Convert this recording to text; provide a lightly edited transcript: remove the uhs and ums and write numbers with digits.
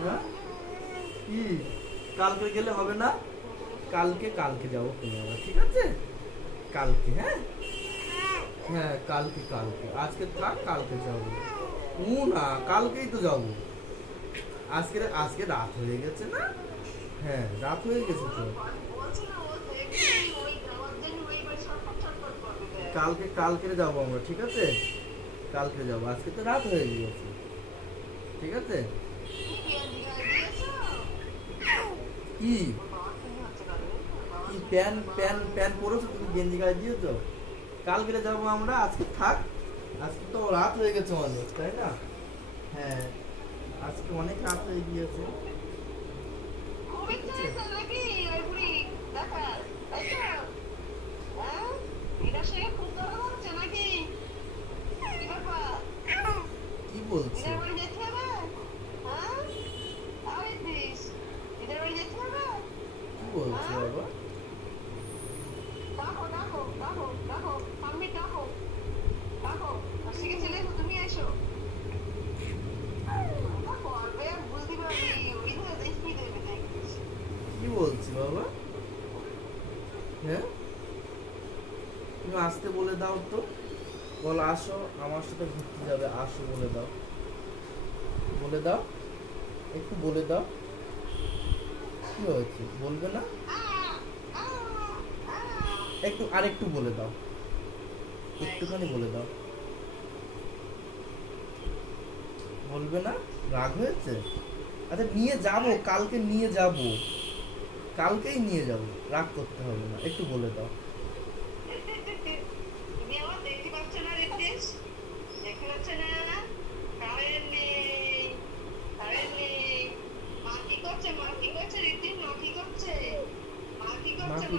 হ্যাঁ কি কালকে গেলে হবে না? কালকে কালকে যাবো আমরা, ঠিক আছে? কালকে, হ্যাঁ হ্যাঁ কালকে কালকে, আজকে থাক, কালকে যাবো। ও না, কালকেই তো যাবো। আজকে আজকে রাত হয়ে গেছে না? হ্যাঁ রাত হয়ে গেছে তো। কালকে কালকে যাবো আমরা, ঠিক আছে? কালকে যাবো, আজকে তো রাত হয়ে গিয়েছে, ঠিক আছে? কি কি প্যান প্যান প্যান পরেছো তুমি? গেঞ্জি গায়ে দিয়েছো? কালকে যাবো আমরা, আজকে থাক। আজকে তো রাত হয়ে গেছে অনেক, তাই না? হ্যাঁ আজকে অনেক রাত হয়ে গিয়েছে, ঠিক আছে? কি বলছে? কি বলছে বাবা? কি বলছি বাবা? হ্যাঁ তুমি আসতে বলে দাও তো, বল আসো আমার সাথে ঘুরতে যাবে, আসো বলে দাও, বলে দাও, একটু বলে দাও। কি হয়েছে বলবে না? একটু আরেকটু বলে দাও, একটুখানি বলে দাও। বলবে না? রাগ হয়েছে? আচ্ছা নিয়ে যাব, কালকে নিয়ে যাব, কালকেই নিয়ে যাব, রাগ করতে হবে না, একটু বলে দাও। মা কি